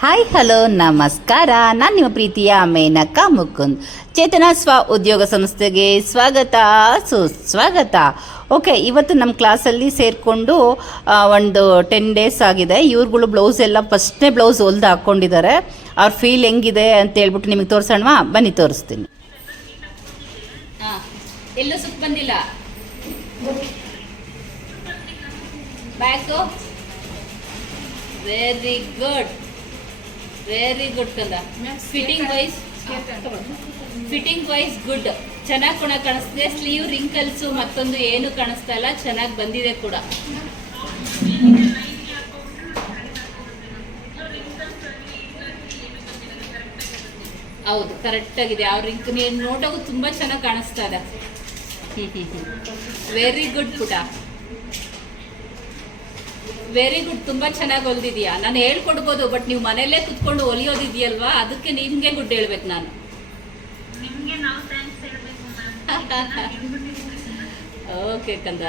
Hi hello ನಮಸ್ಕಾರ. ನಾನು ನಿಮ್ಮ ಪ್ರೀತಿಯ ಮೇನಕ ಮುಕುಂದ್. ಚೇತನ ಸ್ವ ಉದ್ಯೋಗ ಸಂಸ್ಥೆಗೆ ಸ್ವಾಗತ, ಸುಸ್ವಾಗತ. ಓಕೆ ಇವತ್ತು ನಮ್ಮ ಕ್ಲಾಸಲ್ಲಿ ಸೇರಿಕೊಂಡು ಒಂದು ಟೆನ್ ಡೇಸ್ ಆಗಿದೆ. ಇವ್ರುಗಳು ಬ್ಲೌಸ್ ಎಲ್ಲ ಫಸ್ಟ್ನೇ ಬ್ಲೌಸ್ ಹೊಲ್ದು ಹಾಕ್ಕೊಂಡಿದ್ದಾರೆ ಅವ್ರ ಫೀಲ್ ಹೆಂಗಿದೆ ಅಂತ ಹೇಳ್ಬಿಟ್ಟು ನಿಮಗೆ ತೋರಿಸೋಣವಾ? ಬನ್ನಿ, ತೋರಿಸ್ತೀನಿ. ಎಲ್ಲೂ ಸುತ್ತ ಬಂದಿಲ್ಲ? Back very good very good ಕಂದ. Fitting wise fitting wise good ಚೆನ್ನಾಗಿ ಕೂಡ ಕಾಣಿಸ್ತಿದೆ. ಸ್ಲೀವ್ ರಿಂಕಲ್ಸು ಮತ್ತೊಂದು ಏನು ಕಾಣಿಸ್ತಾ ಇಲ್ಲ. ಚೆನ್ನಾಗಿ ಬಂದಿದೆ ಕೂಡ. ಹೌದು ಕರೆಕ್ಟ್ ಆಗಿದೆ. ಅವ್ರ ರಿಂಕ್ ನೀನು ನೋಡೋಕ್ಕೂ ತುಂಬಾ ಚೆನ್ನಾಗಿ ಕಾಣಿಸ್ತಾ ಇದೆ. ವೆರಿ ಗುಡ್ ಪುಟ. ವೆರಿ ಗುಡ್ ತುಂಬಾ ಚೆನ್ನಾಗಿ ಹೊಲ್ದಿದ್ಯಾ? ನಾನು ಹೇಳ್ಕೊಡ್ಬೋದು ಬಟ್ ನೀವು ಮನೆಯಲ್ಲೇ ಕುತ್ಕೊಂಡು ಹೊಲಿಯೋದಿದೆಯಲ್ವಾ ಅದಕ್ಕೆ ನಿಮ್ಗೆ ಗುಡ್ ಹೇಳ್ಬೇಕು ನಾನು. ಓಕೆ ಕಂದ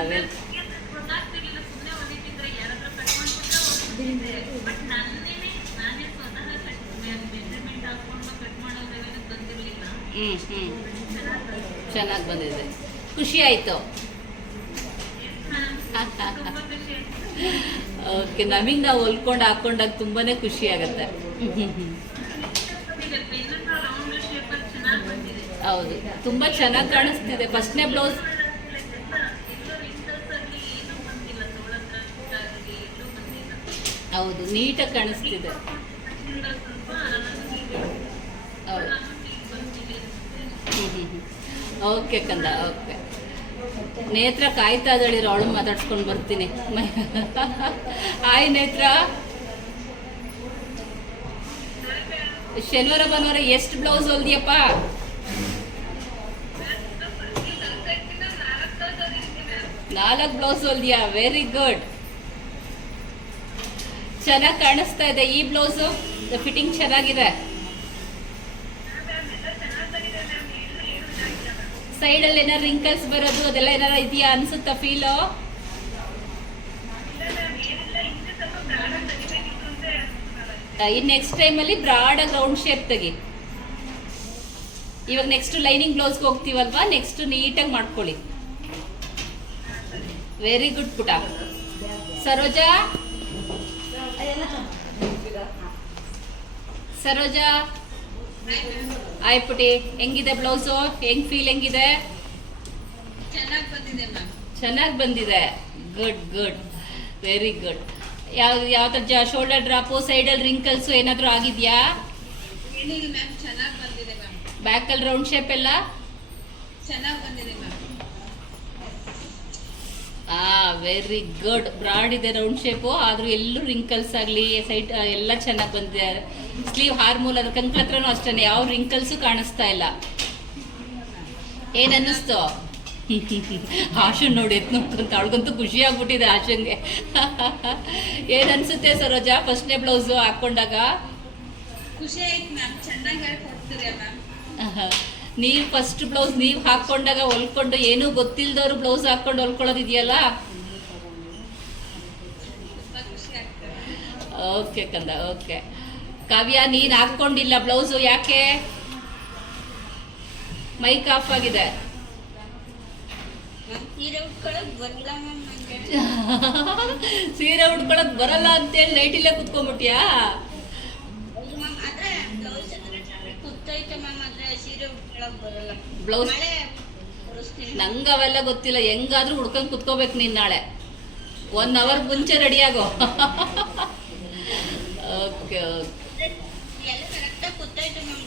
ಹ್ಞೂ ಹ್ಞೂ ಚೆನ್ನಾಗಿ ಬಂದಿದೆ. ಖುಷಿ ಆಯಿತು. ತುಂಬಾ ಖುಷಿ ಆಯ್ತು ಓಕೆ ನಮಗೆ ನಾವು ಹೊಲ್ಕೊಂಡು ಹಾಕೊಂಡಾಗ ತುಂಬಾನೇ ಖುಷಿ ಆಗುತ್ತೆ. ಹೌದು, ತುಂಬಾ ಚೆನ್ನಾಗಿ ಕಾಣಿಸ್ತಿದೆ. ಫಸ್ಟ್ನೇ ಬ್ಲೌಸ್ ಹೌದು, ನೀಟಾಗಿ ಕಾಣಿಸ್ತಿದೆ. ಹೌದು. ಓಕೆ ಕಂದ, ಓಕೆ. ನೇತ್ರ ಕಾಯ್ತಾ ಇದ್ದಾಳೆ ಅವಳು ಮಾತಾಡ್ಸ್ಕೊಂಡು ಬರ್ತೀನಿ. ಹಾಯ್ ನೇತ್ರ. ಶನಿವಾರ, ಭಾನುವಾರ ಎಷ್ಟು ಬ್ಲೌಸ್ ಹೊಲ್ದಿಯಪ್ಪ? ನಾಲ್ಕು ಬ್ಲೌಸ್ ಹೊಲ್ದಿಯಾ? ವೆರಿ ಗುಡ್ ಚೆನ್ನಾಗಿ ಕಾಣಿಸ್ತಾ ಇದೆ ಈ ಬ್ಲೌಸು ಫಿಟ್ಟಿಂಗ್ ಚೆನ್ನಾಗಿದೆ. ಸೈಡಲ್ಲಿ ಏನಾರು ರಿಂಕಲ್ಸ್ ಬರೋದು, ಅದೆಲ್ಲ ಏನಾರು ಇದೆಯಾ ಅನ್ಸುತ್ತಾ ಫೀಲು ಇನ್ನು ನೆಕ್ಸ್ಟ್ ಟೈಮಲ್ಲಿ ಬ್ರಾಡಾಗಿ ರೌಂಡ್ ಶೇಪ್ ತೆಗಿ. ಇವಾಗ ನೆಕ್ಸ್ಟ್ ಲೈನಿಂಗ್ ಬ್ಲೌಸ್ಗೆ ಹೋಗ್ತೀವಲ್ವಾ ನೆಕ್ಸ್ಟ್ ನೀಟಾಗಿ ಮಾಡ್ಕೊಳ್ಳಿ. ವೆರಿ ಗುಡ್ ಪುಟ. ಸರೋಜಾ? ಸರೋಜಾ? ಆಯ್ ಪುಟಿ ಹೆಂಗಿದೆ ಬ್ಲೌಸು ಹೆಂಗ್ ಫೀಲ್ ಹೆಂಗಿದೆ? ಚೆನ್ನಾಗಿ ಬಂದಿದೆ ಮ್ಯಾಮ್ ಚೆನ್ನಾಗಿ ಬಂದಿದೆ. ಗುಡ್ ಗುಡ್ ವೆರಿ ಗುಡ್ ಯಾವ ಯಾವ ತರ ಶೋಲ್ಡರ್ ಡ್ರಾಪು ಸೈಡಲ್ಲಿ ರಿಂಕಲ್ಸ್ ಏನಾದರೂ ಆಗಿದೆಯಾ? ಬ್ಯಾಕಲ್ಲಿ ರೌಂಡ್ ಶೇಪ್ ಎಲ್ಲ ಚೆನ್ನಾಗಿ ಬಂದಿದೆ ಮ್ಯಾಮ್ ಆ ವೆರಿ ಗುಡ್ ಬ್ರಾಡ್ ಇದೆ ರೌಂಡ್ ಶೇಪು ಆದರೂ ಎಲ್ಲೂ ರಿಂಕಲ್ಸ್ ಆಗಲಿ ಸೈಟ್ ಎಲ್ಲ ಚೆನ್ನಾಗಿ ಬಂದಿದೆ. ಸ್ಲೀವ್ ಹಾರ್ಮೂಲ್ ಅದ್ರ ಕಂಕ್ಳ ಹತ್ರನೂ ಅಷ್ಟೇ ಯಾವ ರಿಂಕಲ್ಸು ಕಾಣಿಸ್ತಾ ಇಲ್ಲ. ಏನ್ ಅನ್ನಿಸ್ತು? ಆಶನ್ ನೋಡಿ ಎತ್ ನೋಡ್ಕೊಂತ ಅವಳಿಗಂತೂ ಖುಷಿ ಆಗ್ಬಿಟ್ಟಿದೆ ಆಶನ್ಗೆ ಏನ್ ಅನ್ಸುತ್ತೆ ಸರೋಜಾ ಫಸ್ಟ್ನೇ ಬ್ಲೌಸು ಹಾಕೊಂಡಾಗ? ಖುಷಿ ಆಯ್ತು ಮ್ಯಾಮ್ ಚೆನ್ನಾಗಿ ಹೇಳ್ಕೊಡ್ತೀರಿ ಮ್ಯಾಮ್ ನೀವು ಫಸ್ಟ್ ಬ್ಲೌಸ್ ನೀವು ಹಾಕೊಂಡಾಗ ಹೊಲ್ಕೊಂಡು ಏನೂ ಗೊತ್ತಿಲ್ದವ್ರು ಬ್ಲೌಸ್ ಹಾಕೊಂಡು ಹೊಲ್ಕೊಳ್ಳೋದಿದೆಯಲ್ಲ? ಓಕೆ ಕಂದ ಓಕೆ ಕಾವ್ಯ ನೀನು ಹಾಕ್ಕೊಂಡಿಲ್ಲ ಬ್ಲೌಸು ಯಾಕೆ? ಮೈಕ್ ಆಫ್ ಆಗಿದೆ. ಸೀರೆ ಉಟ್ಕೊಳಕ್ ಬರಲ್ಲ ಅಂತೇಳಿ ನಂಗೆ. ಸೀರೆ ಉಟ್ಕೊಳಕ್ ಬರಲ್ಲ ಅಂತೇಳಿ ನೈಟಿಲ್ಲೇ ಕುತ್ಕೊಂಡ್ಬಿಟ್ಯಾ? ಬರಲ್ಲ. Blouse- ನಂಗೆ ಅವೆಲ್ಲ ಗೊತ್ತಿಲ್ಲ ಹೆಂಗಾದ್ರೂ ಹುಡ್ಕೊಂಡು ಕುತ್ಕೋಬೇಕು ನೀನು ನಾಳೆ. ಒನ್ ಅವರ್ ಮುಂಚೆ ರೆಡಿ ಓಕೆ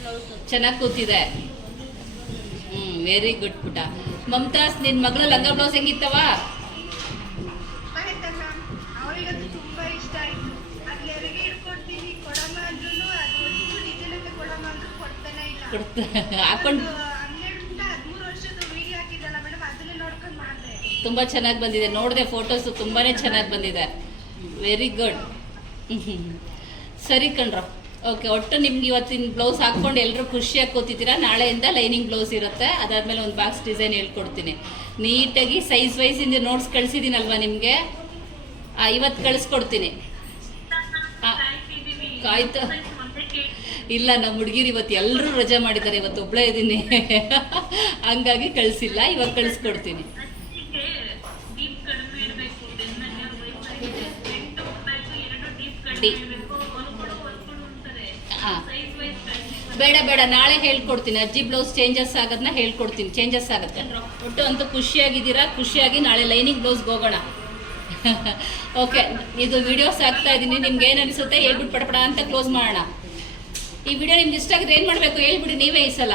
ಬ್ಲೌಸ್ ಚೆನ್ನಾಗಿ ಕೂತಿದೆ. ಹ್ಞೂ ವೆರಿ ಗುಡ್ ಪುಟ. ಮಮತಾಸ್ ನಿನ್ನ ಮಗಳು ಲಂಗ ಬ್ಲೌಸ್ ಹೆಂಗಿತ್ತವ ಆಯ್ತಾ ಮ್ಯಾಮ್ ಅವಳಿಗಂತೂ ತುಂಬಾ ಇಷ್ಟ ಆಯ್ತು ಅದು ಹೆರಿಗೆ ಇಟ್ಕೊಡ್ತೀನಿ ಕೊಡಮ್ಮ ಅಂದ್ರೂ ಅದು ಒಂದು ಡಿಸೈನ್ ಕೊಡಮ್ಮ ಅಂದ್ರೂ ಕೊಡ್ತಾನೆ ಇಲ್ಲ ಕೊಡ್ತಾ ಹಾಕೊಂಡು ಒಂದು ಹನ್ನೆರಡರಿಂದ ಹದಿಮೂರು ವರ್ಷದ ವಿಡಿಯೋ ಹಾಕಿದ್ದಲ್ಲ ಮೇಡಮ್ ಅದನ್ನೇ ನೋಡ್ಕೊಂಡು ಮಾಡಿದೆ. ತುಂಬ ಚೆನ್ನಾಗಿ ಬಂದಿದೆ. ನೋಡಿದೆ ಫೋಟೋಸು ತುಂಬಾ ಚೆನ್ನಾಗಿ ಬಂದಿದೆ. ವೆರಿ ಗುಡ್ ಸರಿ ಕಣ್ರ. ಓಕೆ ಒಟ್ಟು ನಿಮ್ಗೆ ಇವತ್ತಿನ ಬ್ಲೌಸ್ ಹಾಕ್ಕೊಂಡು ಎಲ್ಲರೂ ಖುಷಿಯಾಗಿ ಕೂತಿದ್ದೀರಾ ನಾಳೆಯಿಂದ ಲೈನಿಂಗ್ ಬ್ಲೌಸ್ ಇರುತ್ತೆ. ಅದಾದಮೇಲೆ ಒಂದು ಬಾಕ್ಸ್ ಡಿಸೈನ್ ಹೇಳ್ಕೊಡ್ತೀನಿ. ನೀಟಾಗಿ ಸೈಜ್ ವೈಸಿಂದ ನೋಟ್ಸ್ ಕಳಿಸಿದ್ದೀನಲ್ವಾ ನಿಮಗೆ? ಇವತ್ತು ಕಳಿಸ್ಕೊಡ್ತೀನಿ. ಆ, ಕಾಯ್ತಿದೀವಿ ಕಾಯ್ತಾ ಒಂದೇ ಕೇಳಿ ಇಲ್ಲ ನಮ್ಮ ಹುಡುಗಿರು ಇವತ್ತು ಎಲ್ಲರೂ ರಜೆ ಮಾಡಿದ್ದಾರೆ ಇವತ್ತು ಒಬ್ಬಳೇ ಇದ್ದೀನಿ ಹಂಗಾಗಿ ಕಳಿಸಿಲ್ಲ, ಇವಾಗ ಕಳಿಸ್ಕೊಡ್ತೀನಿ. ಹಾಂ. ಬೇಡ ಬೇಡ, ನಾಳೆ ಹೇಳ್ಕೊಡ್ತೀನಿ. ಅಜ್ಜಿ ಬ್ಲೌಸ್ ಚೇಂಜಸ್ ಆಗೋದನ್ನ ಹೇಳ್ಕೊಡ್ತೀನಿ. ಚೇಂಜಸ್ ಆಗುತ್ತೆ. ಒಟ್ಟು ಅಂತೂ ಖುಷಿಯಾಗಿದ್ದೀರಾ? ಖುಷಿಯಾಗಿ ನಾಳೆ ಲೈನಿಂಗ್ ಬ್ಲೌಸ್ಗೆ ಹೋಗೋಣ ಓಕೆ, ಇದು ವಿಡಿಯೋಸ್ ಹಾಕ್ತಾ ಇದ್ದೀನಿ ನಿಮ್ಗೆ ಏನು ಅನಿಸುತ್ತೆ ಹೇಳ್ಬಿಟ್ಟು ಪಡಪಡ ಅಂತ ಕ್ಲೋಸ್ ಮಾಡೋಣ. ಈ ವಿಡಿಯೋ ನಿಮ್ಗೆ ಇಷ್ಟ ಆಗಿದ್ರೆ ಏನ್ ಮಾಡ್ಬೇಕು? ಹೇಳ್ಬಿಡಿ ನೀವೇ ಈ ಸಲ.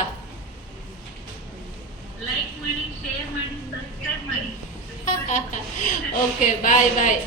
ಲೈಕ್ ಮಾಡಿ ಶೇರ್ ಮಾಡಿ ಸಬ್ಸ್ಕ್ರೈಬ್ ಮಾಡಿ. ಓಕೆ ಬಾಯ್ ಬಾಯ್